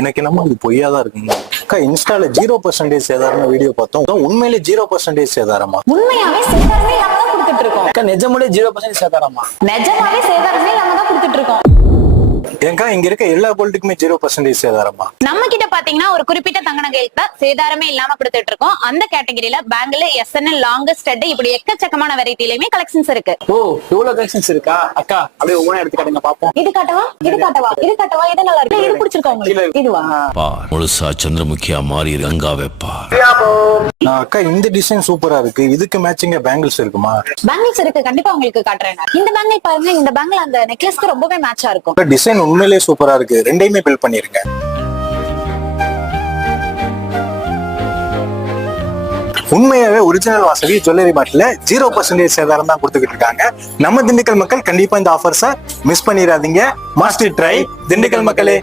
எனக்கு என்னமோ அது பொய்யா தான் இருக்குங்க. அக்கா இன்ஸ்டால 0% சேதாரம் வீடியோ பார்த்தோம். உண்மையிலே 0% சேதாரமா? உண்மையாவே சேதாரமே இல்லாம தான் கொடுத்துட்டு இருக்கோம். அக்கா நிஜமுடைய 0% சேதாரமா? நிஜமாவே சேதாரமே இல்லாம தான் கொடுத்துட்டு இருக்கோம். ஏங்கா இங்க இருக்க எல்லா கோல்டுக்குமே 0% சேதாரமா? நம்ம கிட்ட பாத்தீங்கன்னா ஒரு குறிப்பிட்ட தங்க நகைக்கு சேதாரமே இல்லாம கொடுத்துட்டு இருக்கோம். அந்த கேட்டகரியில பேங்க்ல SNL லாங்கஸ்ட் ஸ்டட் இப்படி எக்கச்சக்கமான வெரைட்டிலயுமே கலெக்ஷன்ஸ் இருக்கு. ஓ இவ்வளவு கலெக்ஷன்ஸ் இருக்கா? அக்கா அப்படியே ஒவ்வொரு எடுத்து காட்டுங்க பாப்போம். இது காட்டவா இது காட்டவா இது காட்டவா இது நல்லா இருக்கு. இது பிடிச்சிருக்கா உங்களுக்கு? இதுவா முழுசா சந்திரமுகியா மாறி ரங்கா வைப்பா. அக்கா இந்த டிசைன் சூப்பரா இருக்கு. இதுக்கு மேட்சிங்கா பேங்கிள்ஸ் இருக்குமா? பேங்கிள்ஸ் இருக்கு, கண்டிப்பா உங்களுக்கு காட்டுறேன். இந்த பேங்கிள் பாருங்க, இந்த பேங்கிள் அந்த நெக்லஸ்க்கு ரொம்பவே மேட்சா இருக்கும். டிசைன் உண்மையிலேயே சூப்பரா இருக்கு. ரெண்டையுமே பில் பண்ணிருங்க. உண்மையாவே ஒரிஜினல் வாசவி ஜுவல்லரி மார்ட்ல 0% சேதாரம் தான் கொடுத்துக்கிட்டு இருக்காங்க. நம்ம திண்டுக்கல் மக்கள் கண்டிப்பா இந்த ஆஃபர்ஸை மிஸ் பண்ணிடாதீங்க. மாஸ்டர் ட்ரை திண்டுக்கல் மக்களே.